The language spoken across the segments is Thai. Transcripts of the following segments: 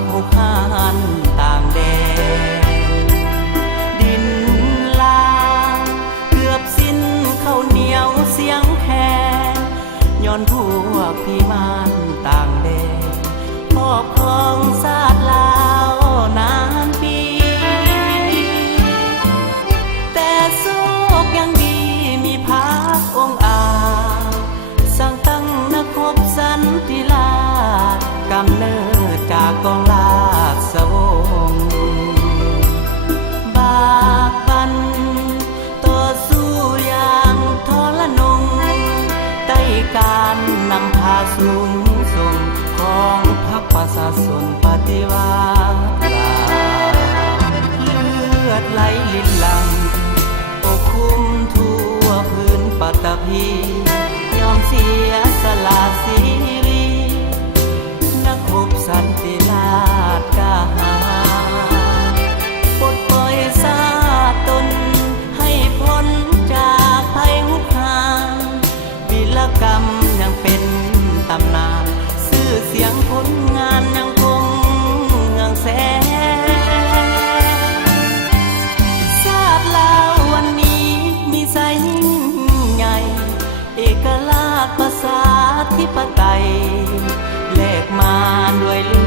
กหุกหานต่างแดนดินลาเกือบสิ้นข้าวเหนียวเสียงแคนย้อนพวกพี่มานต่างแดนครอบครองชาติลาวนานปีแต่โชคยังดีมีพระองค์อาจสร้างตั้งนครสันติราชกำเนิดจากกองราชวงศ์บากบั่นต่อสู้อย่างทรนงใต้การนำพาสูงส่งของพรรคประชาชนปฏิวัติเลือดไหลลินลังปกคลุมทั่วพื้นปัตตภียอมเสียสละสีรีนักรบสันติราชกล้าหาญปลดปล่อยชาติตนให้พ้นจากภัยหุกหานวีรกรรมยังเป็นตำนานชื่อเสียงผลงานยังคงเงืองแสงชาติลาววันนี้มีใจยิ่งใหญ่เอกราชประชาธิปไตยแลกมาด้วยเลื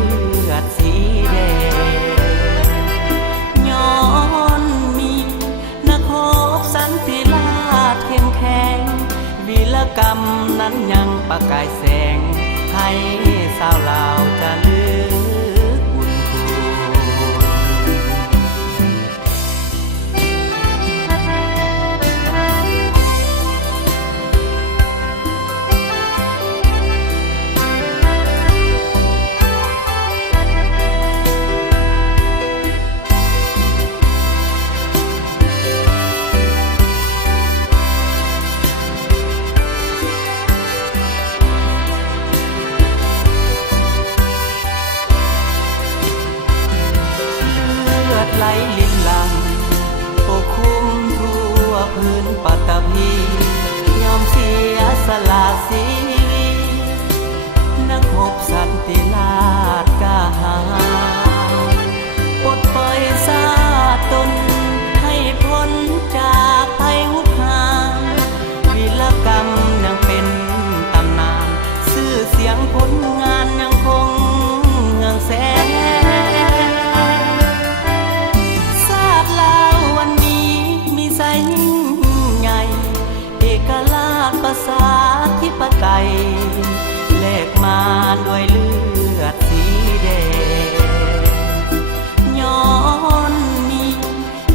อดสีแดงย้อนมีนครสันติราชเข้มแข็งวีรกรรมนั้นยังประกายแสงให้ชาวลาวจะลึกบุญคุณไหลลินลังปกคลุมทั่วพื้นปัตตภียอมเสียสละสีนักรบสันติราชกล้าหาญปลดปล่อยชาติตนให้พ้นจากภัยหุกหานวีรกรรมยังเป็นตำนานชื่อเสียงผลงานยังคงเงืองแสงประชาธิปไตยแลกมาด้วยเลือดสีแดงย้อนมี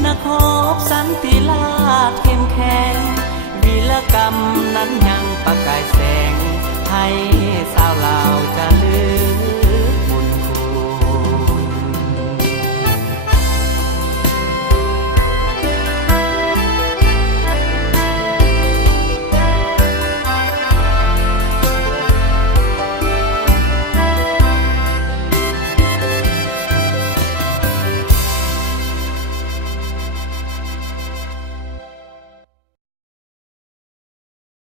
นครสันติราชเข้มแข็งวีรกรรมนั้นยังประกายแสงให้ชาวลาวจะลืม